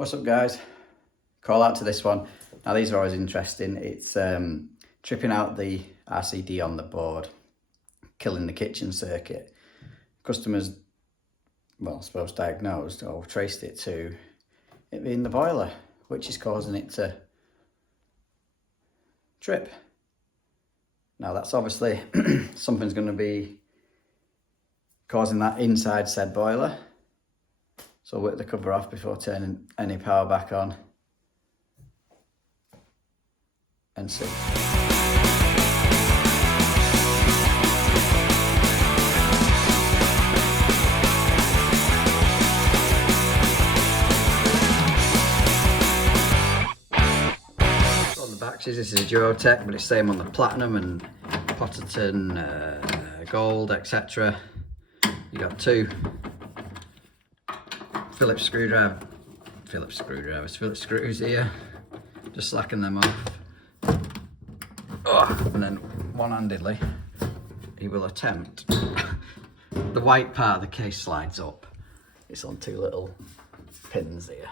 What's up, guys? Call out to this one. Now these are always interesting. It's tripping out the RCD on the board, killing the kitchen circuit. Customers, well, I suppose diagnosed or traced it to it being the boiler, which is causing it to trip. Now that's obviously something's going to be causing that inside said boiler. So I'll whip the cover off before turning any power back on and see. On the Baxes, this is a Duotech, but it's same on the Platinum and Potterton, Gold, etc. You got two Phillips screws here, just slacken them off. Oh, and then one-handedly, he will attempt. The white part of the case slides up. It's on two little pins here,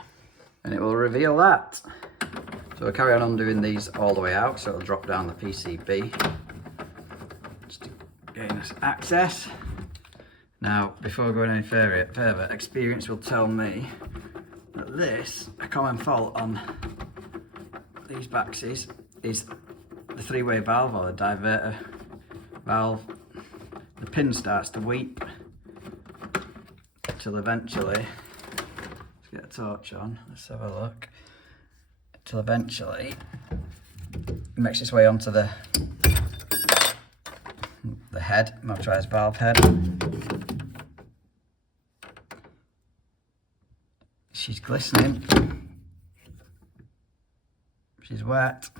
and it will reveal that. So we'll carry on undoing these all the way out, so it'll drop down the PCB just to gain us access. Now, before going any further, experience will tell me that this, a common fault on these Baxes, is the three-way valve or the diverter valve. The pin starts to weep till eventually, let's get a torch on, let's have a look, till eventually it makes its way onto the head, motorised valve head. She's glistening, she's wet.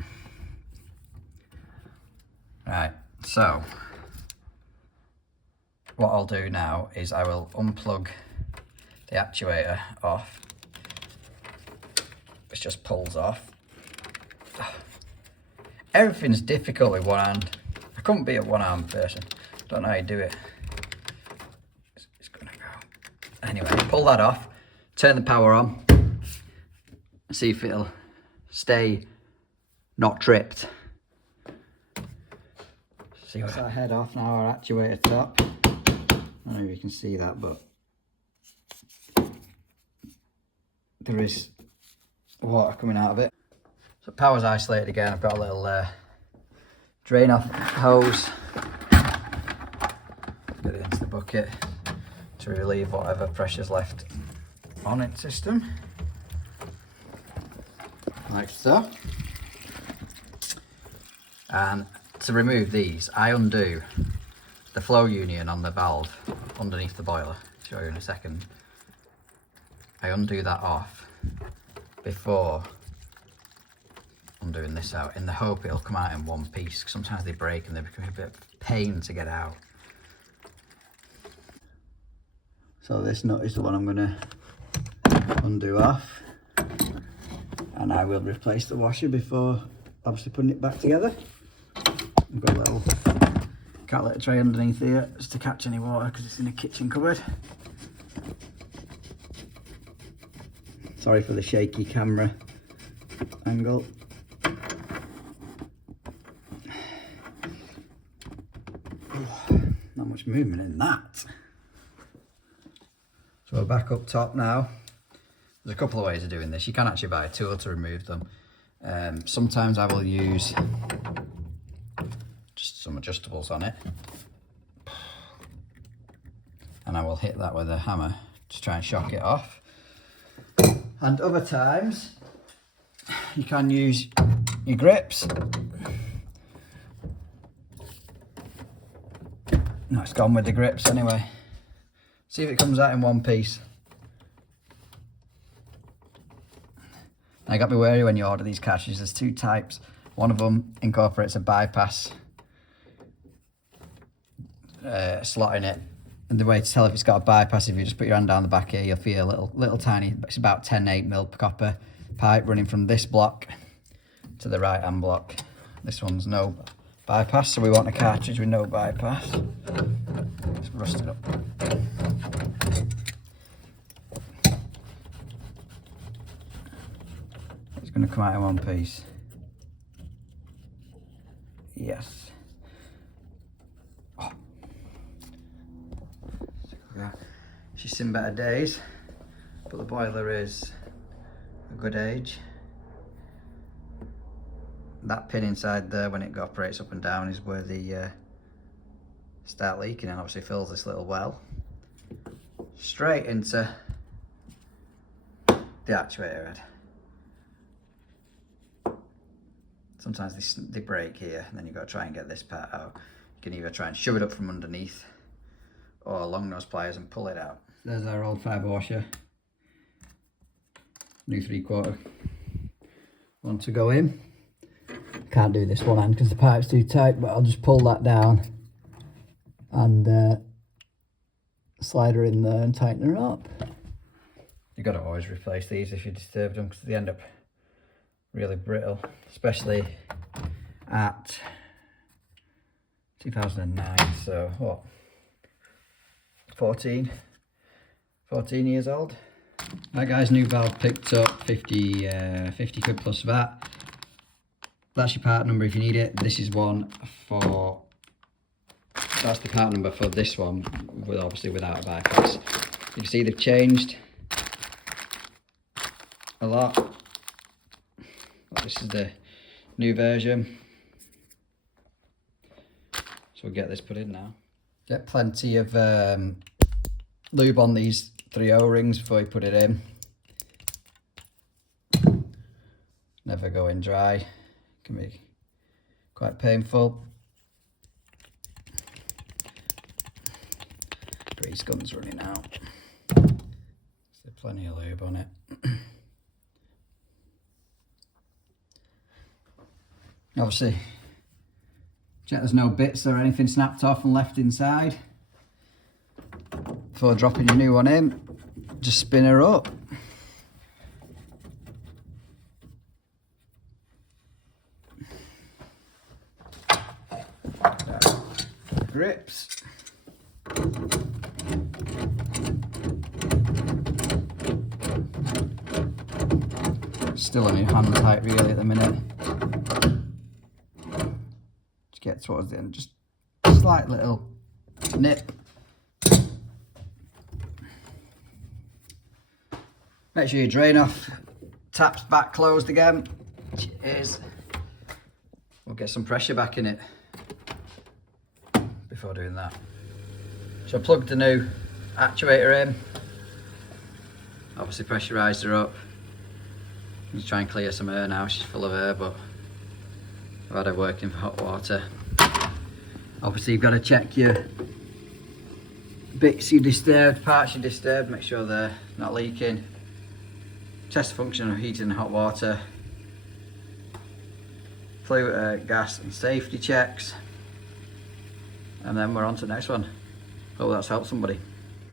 Right, so what I'll do now is I will unplug the actuator off, which just pulls off. Everything's difficult with one hand. I couldn't be a one-armed person. Don't know how you do it. It's gonna go. Anyway, pull that off, turn the power on, see if it'll stay not tripped. See what's our head off now, our actuator top. I don't know if you can see that, but there is water coming out of it. So power's isolated again. I've got a little drain off hose. Get it into the bucket to relieve whatever pressure's left on its system, like so. And to remove these, I undo the flow union on the valve underneath the boiler. I'll show you in a second. I undo that off before undoing this out, in the hope it'll come out in one piece. Sometimes they break and they become a bit of a pain to get out. So this nut is the one I'm going to undo off, and I will replace the washer before obviously putting it back together. I've got a little cat litter tray underneath here just to catch any water because it's in a kitchen cupboard. Sorry for the shaky camera angle. Not much movement in that. So we're back up top now. There's a couple of ways of doing this. You can actually buy a tool to remove them. Sometimes I will use just some adjustables on it, and I will hit that with a hammer to try and shock it off. And other times you can use your grips. No, it's gone with the grips anyway. See if it comes out in one piece. Now you got to be wary when you order these cartridges. There's two types. One of them incorporates a bypass slot in it, and the way to tell if it's got a bypass, if you just put your hand down the back here, you'll feel a little tiny, it's about 10/8mm copper pipe running from this block to the right hand block. This one's no bypass, so we want a cartridge with no bypass. It's rusted up. going to come out in one piece. Yes. Oh. She's seen better days, but the boiler is a good age. That pin inside there, when it operates up and down, is where the start leaking and obviously fills this little well straight into the actuator head. Sometimes they break here, and then you've got to try and get this part out. You can either try and shove it up from underneath or long nose pliers and pull it out. There's our old fibre washer. New 3/4 one to go in. Can't do this one hand because the pipe's too tight, but I'll just pull that down and slide her in there and tighten her up. You've got to always replace these if you disturb them, because they end up really brittle, especially at 2009, so what, 14 years old. That guy's new valve picked up 50 quid plus VAT. That's your part number if you need it. This is one for, that's the part number for this one, with obviously without a bypass. You can see they've changed a lot. This is the new version. So we'll get this put in now. Get plenty of lube on these 3 O-rings before you put it in. Never go in dry. Can be quite painful. Grease gun's running out. There's plenty of lube on it. Obviously, check there's no bits or anything snapped off and left inside. Before dropping your new one in, just spin her up. Grips. Still on your hand tight really at the minute. Just get towards the end, just a slight little nip. Make sure you drain off, taps back closed again, which is, we'll get some pressure back in it before doing that. So I plugged the new actuator in, obviously pressurised her up. Just try and clear some air now, she's full of air, but I've had her working for hot water. Obviously you've got to check your bits you disturbed, parts you disturbed, make sure they're not leaking. Test the function of heating and hot water. Fluid, gas and safety checks. And then we're on to the next one. Hope that's helped somebody.